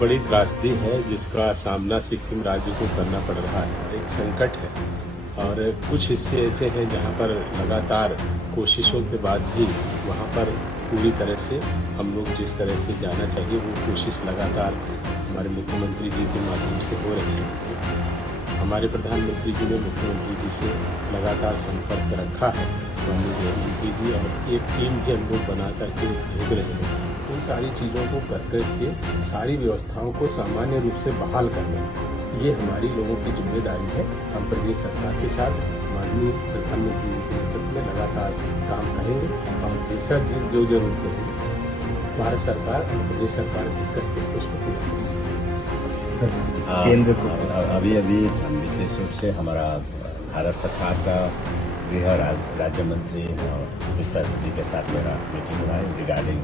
बड़ी त्रासदी है जिसका सामना सिक्किम राज्य को करना पड़ रहा है। एक संकट है और कुछ हिस्से ऐसे हैं जहां पर लगातार कोशिशों के बाद भी वहां पर पूरी तरह से हम लोग जिस तरह से जाना चाहिए वो कोशिश लगातार हमारे मुख्यमंत्री जी के माध्यम से हो रही है। हमारे प्रधानमंत्री जी ने मुख्यमंत्री जी से लगातार संपर्क रखा है, माननीय गृहमंत्री जी, और एक टीम भी हम लोग बना करके भेज रहे हैं। उन सारी चीज़ों को करके सारी व्यवस्थाओं को सामान्य रूप से बहाल करना, ये हमारी लोगों की जिम्मेदारी है। हम प्रदेश सरकार के साथ माननीय प्रधानमंत्री जी के नेतृत्व में लगातार काम करेंगे और जैसा जो जरूरत है भारत सरकार और प्रदेश सरकार मिल करके उसको पूरा केंद्र को अभी विशेष रूप से हमारा भारत सरकार का गृह राज्य मंत्री मिश्रा जी के साथ मेरा मीटिंग हुआ है रिगार्डिंग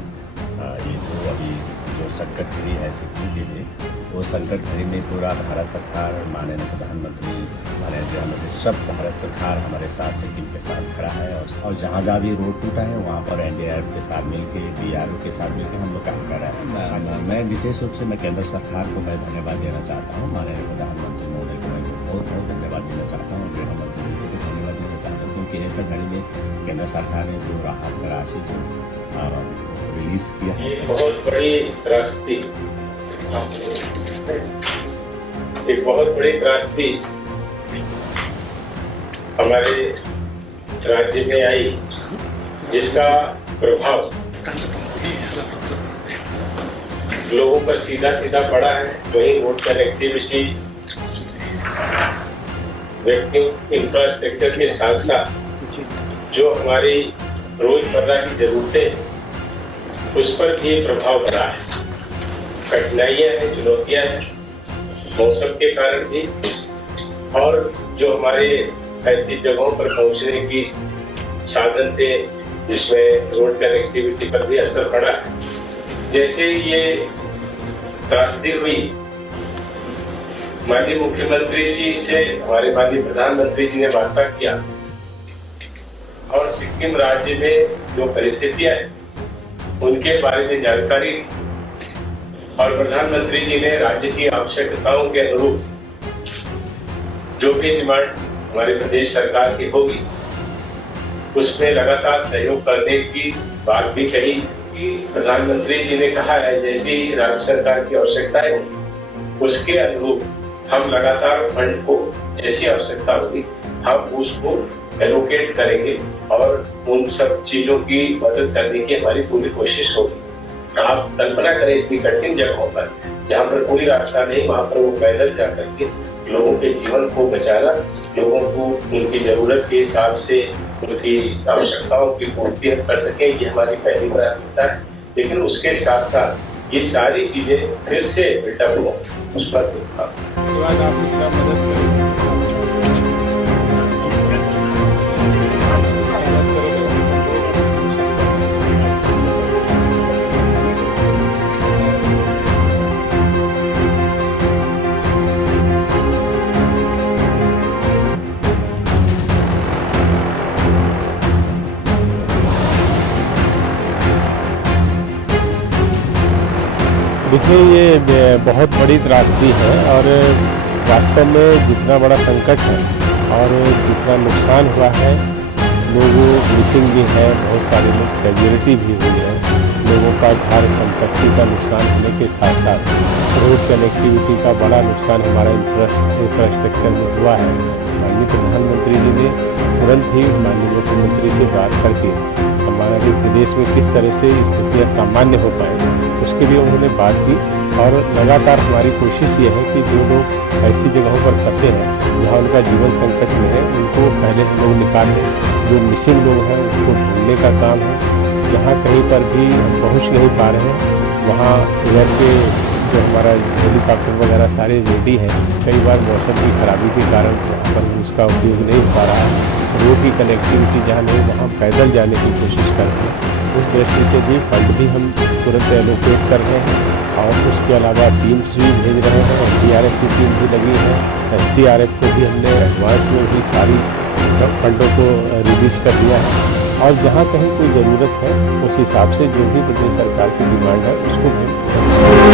ये जो अभी जो संकट घड़ी है सिक्किम के लिए, वो संकट घड़ी में पूरा भारत सरकार, माननीय प्रधानमंत्री, माननीय गृहमंत्री, सब भारत सरकार हमारे साथ सिक्किम के साथ खड़ा है और जहाँ जहाँ भी रोड टूटा है वहाँ पर NDRF के साथ मिलकर, BRO के साथ मिलकर हम लोग काम कर रहे हैं। मैं विशेष रूप से मैं केंद्र सरकार को मैं धन्यवाद देना चाहता हूँ, माननीय प्रधानमंत्री महोदय को मैं बहुत बहुत धन्यवाद देना चाहता हूँ, गृहमंत्री जी को भी धन्यवाद देना चाहता हूँ, क्योंकि ऐसा घड़ी में केंद्र सरकार ने जो राहत राशि जो रिलीज किया है, बहुत बड़ी त्रासदी, एक बहुत बड़ी त्रासदी हमारे राज्य में आई, जिसका प्रभाव लोगों पर सीधा पड़ा है। वही रोड कनेक्टिविटी, व्यक्तिगत इंफ्रास्ट्रक्चर के साथ साथ जो हमारी रोजमर्रा की जरूरतें हैं उस पर भी प्रभाव पड़ा है। कठिनाइयां हैं, चुनौतियां हैं, मौसम के कारण भी, और जो हमारे ऐसी जगहों पर पहुंचने की साधन थे जिसमें रोड कनेक्टिविटी पर भी असर पड़ा है। जैसे ये त्रासदी हुई, माननीय मुख्यमंत्री जी से हमारे माननीय प्रधानमंत्री जी ने वार्ता किया और सिक्किम राज्य में जो परिस्थितियां हैं उनके बारे में जानकारी, और प्रधानमंत्री जी ने राज्य की आवश्यकताओं के अनुरूप जो भी डिमांड हमारे प्रदेश सरकार की होगी उसमें लगातार सहयोग करने की बात भी कही कि प्रधानमंत्री जी ने कहा है जैसी राज्य सरकार की आवश्यकताएं होगी उसके अनुरूप हम लगातार फंड को जैसी आवश्यकता होगी हम उसको एलोकेट करेंगे और उन सब चीजों की मदद करने की हमारी पूरी कोशिश होगी। आप कल्पना करें इतनी कठिन जगहों पर जहाँ पर कोई रास्ता नहीं, वहाँ पर वो पैदल जा करके लोगों के जीवन को बचाना, लोगों को उनकी जरूरत के हिसाब से उनकी आवश्यकताओं की पूर्ति कर सके, ये हमारी पहली प्राथमिकता है। लेकिन उसके साथ साथ ये सारी चीजें फिर से बिल्डअप हो, उस पर देखिए, ये बहुत बड़ी त्रासदी है और वास्तव में जितना बड़ा संकट है और जितना नुकसान हुआ है, लोगों मिसिंग भी है, बहुत सारे लोग कैजुअलिटी भी हुई है, लोगों का घर संपत्ति का नुकसान होने के साथ साथ रोड कनेक्टिविटी का बड़ा नुकसान हमारा इंफ्रास्ट्रक्चर में हुआ है। माननीय प्रधानमंत्री जी ने तुरंत ही माननीय मुख्यमंत्री से बात करके हमारे प्रदेश में किस तरह से स्थितियाँ सामान्य हो पाए उसके लिए उन्होंने बात की, और लगातार हमारी कोशिश ये है कि जो लोग ऐसी जगहों पर फंसे हैं जहाँ उनका जीवन संकट में है उनको पहले हम लोग निकालें, जो मिसिंग लोग हैं उनको ढूंढने का काम है। जहाँ कहीं पर भी हम पहुँच नहीं पा रहे हैं वहाँ एयर के जो हमारा हेलीकॉप्टर वगैरह सारे रेडी हैं, कई बार मौसम की खराबी के कारण वहाँ पर उसका उपयोग नहीं हो पा रहा है। रोड की कनेक्टिविटी जहाँ नहीं वहाँ पैदल जाने की कोशिश कर रहे हैं। उस दृष्टि से भी फंड भी हम तुरंत एलोकेट कर रहे हैं और उसके अलावा टीम्स भी भेज रहे हैं। NDRF की टीम भी लगी है, SDRF को भी हमने एडवांस में भी सारी फंडों को रिलीज कर दिया है, और जहाँ कहीं कोई ज़रूरत है उस हिसाब से जो भी प्रदेश सरकार की डिमांड है उसको